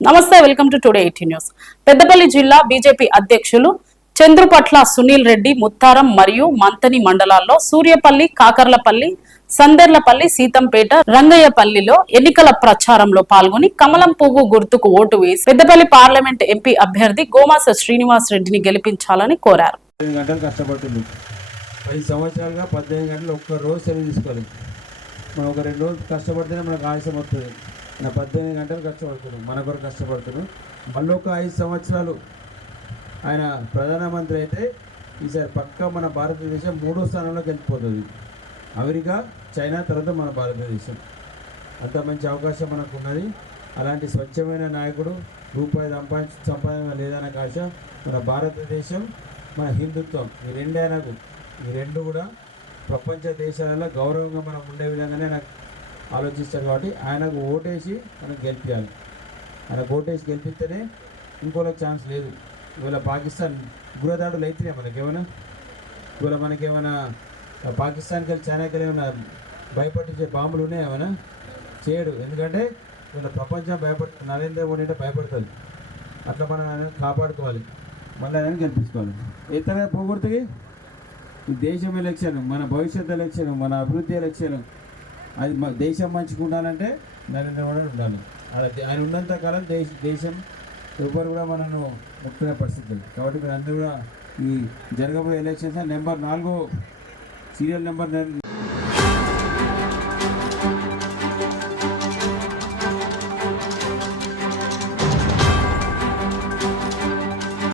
నమస్తే welcome to today eighty news. Peddapalli జిల్లా BJP అధ్యక్షులు చంద్రుపట్ల సునీల్ రెడ్డి ముత్తారం మరియు మంతని మండలాల్లో సూర్యపల్లి కాకర్లపల్లి సందెర్లపల్లి సీతంపేట రంగయ్యపల్లిలో ఎన్నికల ప్రచారంలో పాల్గొని కమలం పువ్వు గుర్తుకు ఓటు వేసి పెద్దపల్లి పార్లమెంట్ ఎంపీ అభ్యర్థి గోమాస శ్రీనివాస్ రెడ్డిని గెలిపించాలని కోరారు. గంటలు కష్టపడుతుంది. సంవత్సరాలుగా పద్దెనిమిది గంటలు ఒక్క రోజు సెలవు మనం ఒక రెండు రోజులు కష్టపడితేనే మనకు ఆయాసం వస్తుంది. నా పద్దెనిమిది గంటలు కష్టపడుతున్నాం మన కొరకు కష్టపడుతున్నాం మళ్ళీ ఒక ఐదు సంవత్సరాలు ఆయన ప్రధానమంత్రి అయితే ఈసారి పక్కా మన భారతదేశం మూడో స్థానంలోకి వెళ్ళిపోతుంది. అమెరికా చైనా తర్వాత మన భారతదేశం. అంత మంచి అవకాశం మనకు ఉన్నది అలాంటి స్వచ్ఛమైన నాయకుడు రూపాయి సంపాదించ సంపాదన లేదన్న కాశ మన భారతదేశం మన హిందుత్వం ఈ రెండే ఈ రెండు కూడా ప్రపంచ దేశాలలో గౌరవంగా మనం ఉండే విధంగానే నాకు ఆలోచిస్తాడు కాబట్టి ఆయనకు ఓటేసి మనం గెలిపించాలి ఆయనకు ఓటేసి గెలిపిస్తేనే ఇంకోలో ఛాన్స్ లేదు. ఇవాళ పాకిస్తాన్ ఉగ్రదాడులు అవుతున్నాయి మనకేమైనా? ఇవాళ మనకేమైనా పాకిస్తాన్కి వెళ్ళి చైనాకి వెళ్ళి ఏమైనా భయపట్టించే బాంబులు ఉన్నాయి ఏమైనా? చేయడు. ఎందుకంటే ఇవాళ ప్రపంచం భయపడ నరేంద్ర మోడీ అంటే భయపడుతుంది అట్లా మనం ఆయన కాపాడుకోవాలి. మళ్ళీ ఆయన గెలిపించుకోవాలి. ఇతర పోగొడుతుంది ఈ దేశం ఎలక్షన్ మన భవిష్యత్ ఎలక్షన్ మన అభివృద్ధి ఎలక్షన్ అది మన దేశం మంచిగా ఉండాలంటే నరేంద్ర మోడీ ఉండాలి అలా ఆయన ఉన్నంత కాలం దేశ దేశం ఎవరు కూడా మనను ముట్టుకునే పరిస్థితి లేదు. కాబట్టి మీరు అందరూ కూడా ఈ జరగబోయే ఎలక్షన్స్ నెంబర్ నాలుగో సీరియల్ నెంబర్